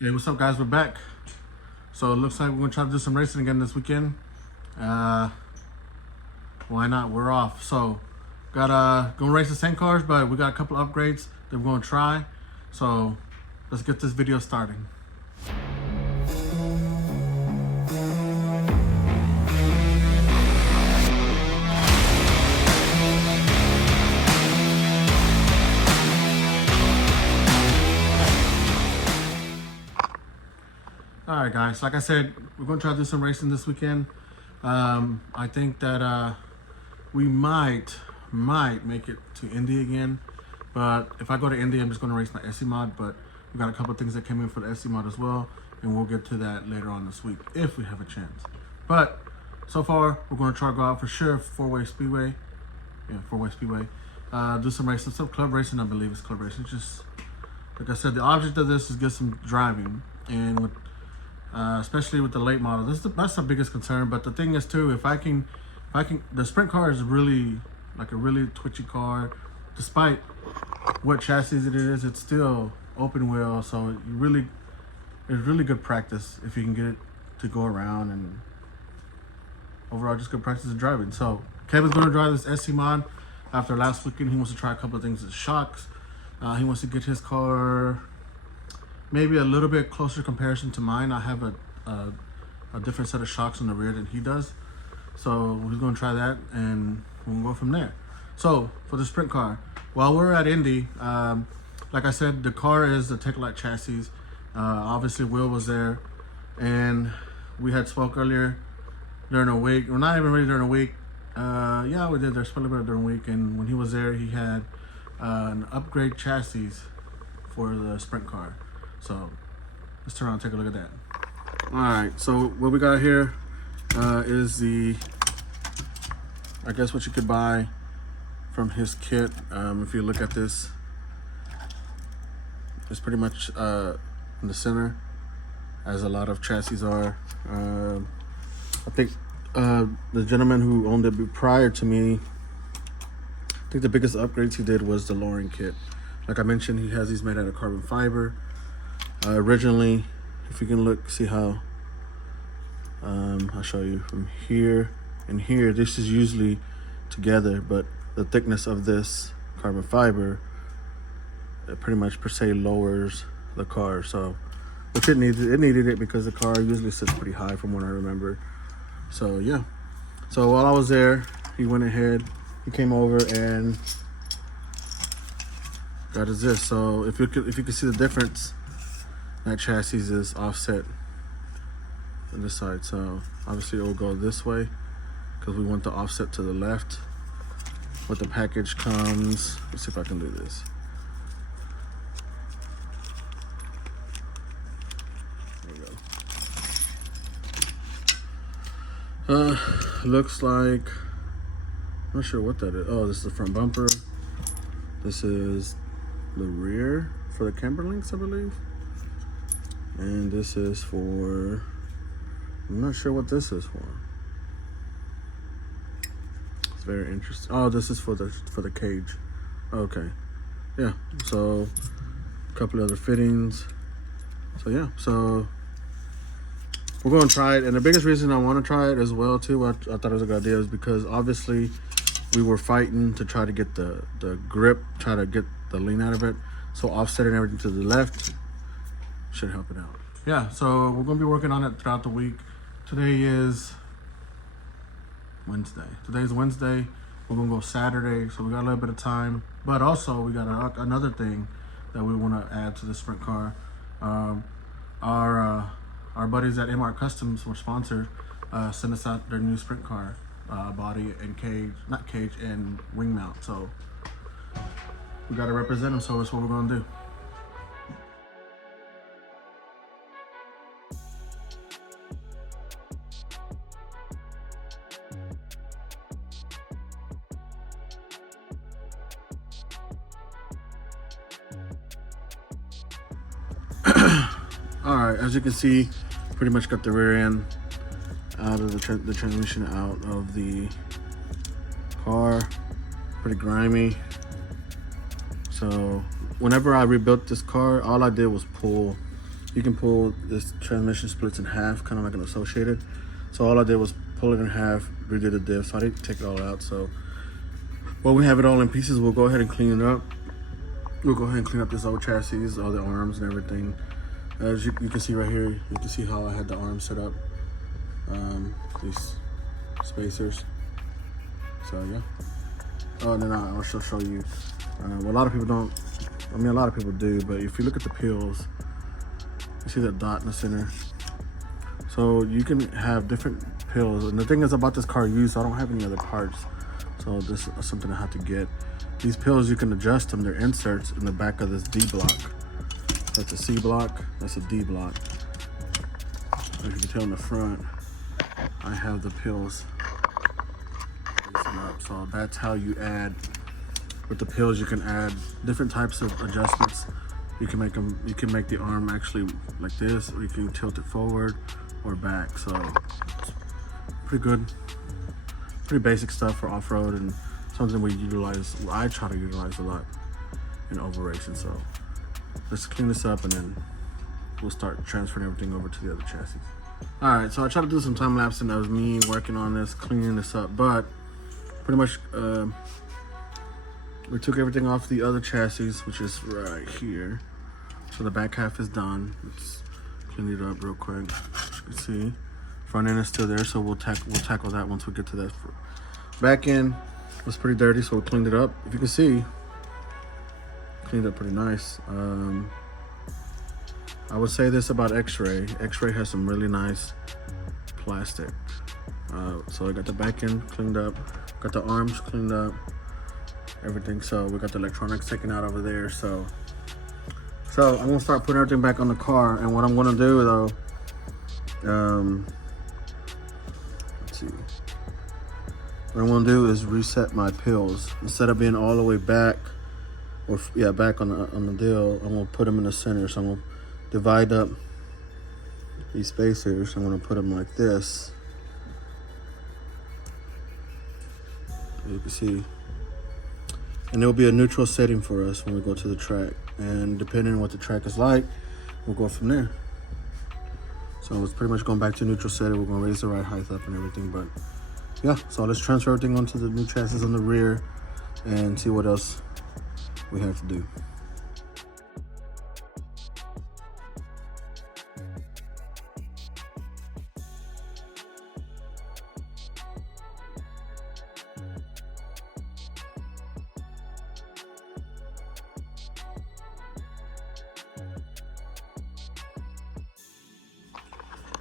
Hey, what's up, guys? We're back. So it looks like we're gonna try to do some racing again this weekend. Why not? We're off. So gonna race the same cars, but we got a couple upgrades that we're gonna try. So let's get this video starting. All right, guys. Like I said, we're gonna try to do some racing this weekend. I think that we might make it to Indy again. But if I go to Indy, I'm just gonna race my SC mod. But we got a couple of things that came in for the SC mod as well, and we'll get to that later on this week if we have a chance. But so far, we're gonna try to go out for sure. Four-way speedway. Do some racing, some club racing. I believe it's club racing. Just like I said, the object of this is get some driving, and with especially with the late model, that's the biggest concern. But the thing is too, if I can, the sprint car is really like a really twitchy car. Despite what chassis it is, it's still open wheel, so it's really good practice if you can get it to go around, and overall just good practice of driving. So Kevin's going to drive this SC mod. After last weekend, he wants to try a couple of things with shocks. He wants to get his car maybe a little bit closer comparison to mine. I have a different set of shocks on the rear than he does. So he's going to try that, and we'll go from there. So for the sprint car, while we're at Indy, like I said, the car is the Tech-Lite chassis. Obviously, Will was there, and we had spoke earlier during a week. Well, not even really during a week. Yeah, we did. There's a little bit during a week, and when he was there, he had an upgrade chassis for the sprint car. So let's turn around and take a look at that. All right, so what we got here is I guess what you could buy from his kit. If you look at this, it's pretty much in the center, as a lot of chassis are. I think the gentleman who owned it prior to me, I think the biggest upgrades he did was the lowering kit. Like I mentioned, he has these made out of carbon fiber. Originally, if you can look, see how, I'll show you from here and here, this is usually together, but the thickness of this carbon fiber, it pretty much per se lowers the car. So, which it needed it because the car usually sits pretty high from what I remember. So yeah, so while I was there, he went ahead, he came over and got us this. So if you could see the difference, that chassis is offset on this side. So obviously it will go this way because we want the offset to the left. With the package comes, let's see if I can do this. There we go. Looks like, I'm not sure what that is. Oh, this is the front bumper. This is the rear for the camber links, I believe. And this is for, I'm not sure what this is for. It's very interesting. Oh, this is for the cage. Okay. Yeah. So a couple of other fittings. So yeah. So we're going to try it. And the biggest reason I want to try it as well too, I thought it was a good idea, is because obviously we were fighting to try to get the grip, try to get the lean out of it. So offsetting everything to the left should help it out. Yeah, so we're gonna be working on it throughout the week. Today is Wednesday. Today's Wednesday. We're gonna go Saturday, so we got a little bit of time. But also we got another thing that we want to add to the sprint car. Our buddies at MR Customs were sponsored. Sent us out their new sprint car body and cage and wing mount. So we got to represent them. So that's what we're gonna do. All right, as you can see, pretty much got the rear end out of the transmission out of the car. Pretty grimy. So whenever I rebuilt this car, all I did was pull you can pull this transmission splits in half, kind of like an associated. So all I did was pull it in half, redid the diff, so I didn't take it all out. So while we have it all in pieces, we'll go ahead and clean it up. We'll go ahead and clean up this old chassis, all the arms and everything. As you can see right here, you can see how I had the arms set up, these spacers. So yeah. Oh, and then I'll also show you. Well, a lot of people don't. I mean, a lot of people do, but if you look at the pills, you see that dot in the center. So you can have different pills, and the thing is about this car used, I don't have any other parts, so this is something I have to get. These pills, you can adjust them. They're inserts in the back of this D block. That's a C block. That's a D block. As you can tell in the front, I have the pills facing up. So that's how you add. With the pills, you can add different types of adjustments. You can make them. You can make the arm actually like this, or you can tilt it forward or back. So it's pretty good, pretty basic stuff for off-road, and something we utilize. I try to utilize a lot in oval racing. So let's clean this up, and then we'll start transferring everything over to the other chassis. All right, so I tried to do some time lapsing. That was me working on this, cleaning this up, but pretty much we took everything off the other chassis, which is right here. So the back half is done. Let's clean it up real quick. As you can see, front end is still there, so we'll tackle that once we get to that. Back end was pretty dirty, so we cleaned it up. If you can see, cleaned up pretty nice. I would say this about X-Ray. X-Ray has some really nice plastic. So I got the back end cleaned up, got the arms cleaned up, everything. So we got the electronics taken out over there. So I'm gonna start putting everything back on the car. And what I'm gonna do though, let's see. What I'm gonna do is reset my pills. Instead of being all the way back, or yeah, back on the deal, I'm gonna put them in the center. So I'm gonna divide up these spacers. I'm gonna put them like this. As you can see. And there'll be a neutral setting for us when we go to the track. And depending on what the track is like, we'll go from there. So it's pretty much going back to neutral setting. We're gonna raise the ride height up and everything, but yeah. So let's transfer everything onto the new chassis on the rear and see what else we have to do.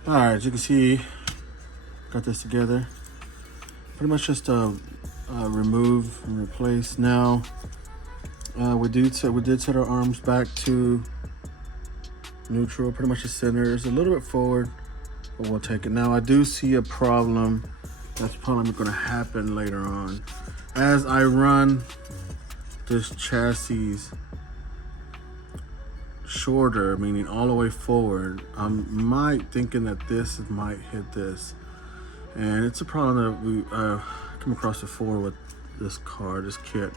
All right, as you can see, got this together. Pretty much just remove and replace. Now, we did set our arms back to neutral, pretty much the center. It's a little bit forward, but we'll take it. Now, I do see a problem that's probably going to happen later on. As I run this chassis shorter, meaning all the way forward, I'm thinking that this might hit this, and it's a problem that we come across before with this kit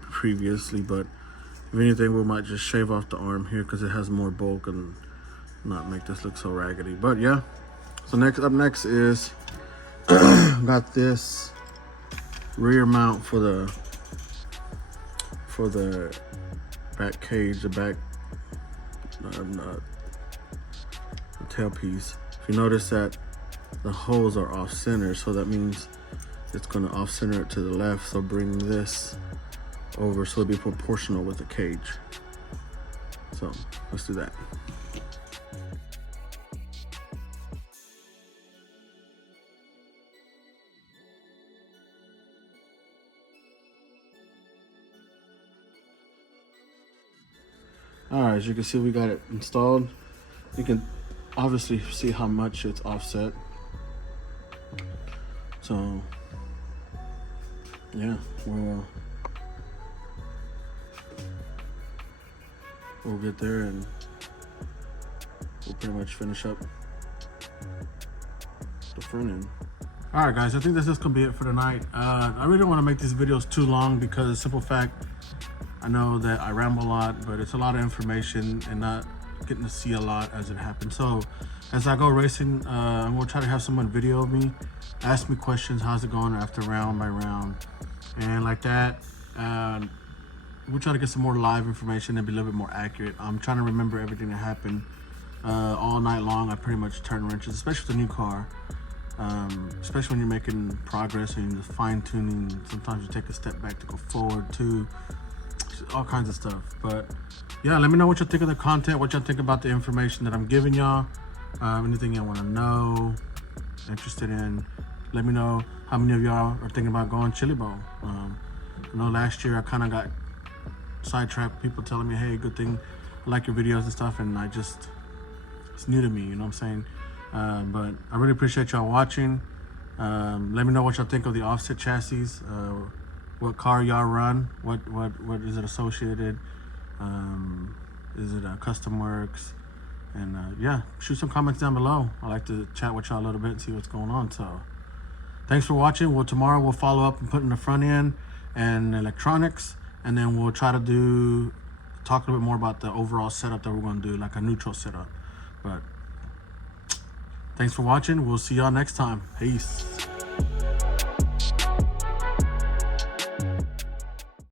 previously. But if anything, we might just shave off the arm here because it has more bulk and not make this look so raggedy. But yeah, so up next is got this rear mount for the back cage, the back the tailpiece. If you notice that the holes are off center, so that means it's going to off center it to the left. So bring this over so it'll be proportional with the cage. So let's do that. All right, as you can see, we got it installed. You can obviously see how much it's offset. So yeah, we'll get there and we'll pretty much finish up the front end. All right, guys, I think this is gonna be it for tonight. I really don't want to make these videos too long because simple fact, I know that I ramble a lot, but it's a lot of information and not getting to see a lot as it happens. So as I go racing, I'm gonna try to have someone video me, ask me questions, how's it going after round by round, and like that. We'll try to get some more live information and be a little bit more accurate. I'm trying to remember everything that happened all night long. I pretty much turn wrenches, especially with a new car. Especially when you're making progress and you're fine tuning. Sometimes you take a step back to go forward too. All kinds of stuff. But yeah, let me know what you think of the content, what y'all think about the information that I'm giving y'all. Anything y'all want to know, interested in, let me know. How many of y'all are thinking about going Chili Bowl? I know last year I kind of got sidetracked, people telling me, hey, good thing, I like your videos and stuff, and it's new to me, you know what I'm saying? But I really appreciate y'all watching. Let me know what y'all think of the offset chassis, what car y'all run, what is it associated, is it Custom Works, and yeah, shoot some comments down below. I like to chat with y'all a little bit and see what's going on. So thanks for watching. Tomorrow we'll follow up and put in the front end and electronics, and then we'll try to talk a little bit more about the overall setup that we're going to do, like a neutral setup. But thanks for watching. We'll see y'all next time. Peace.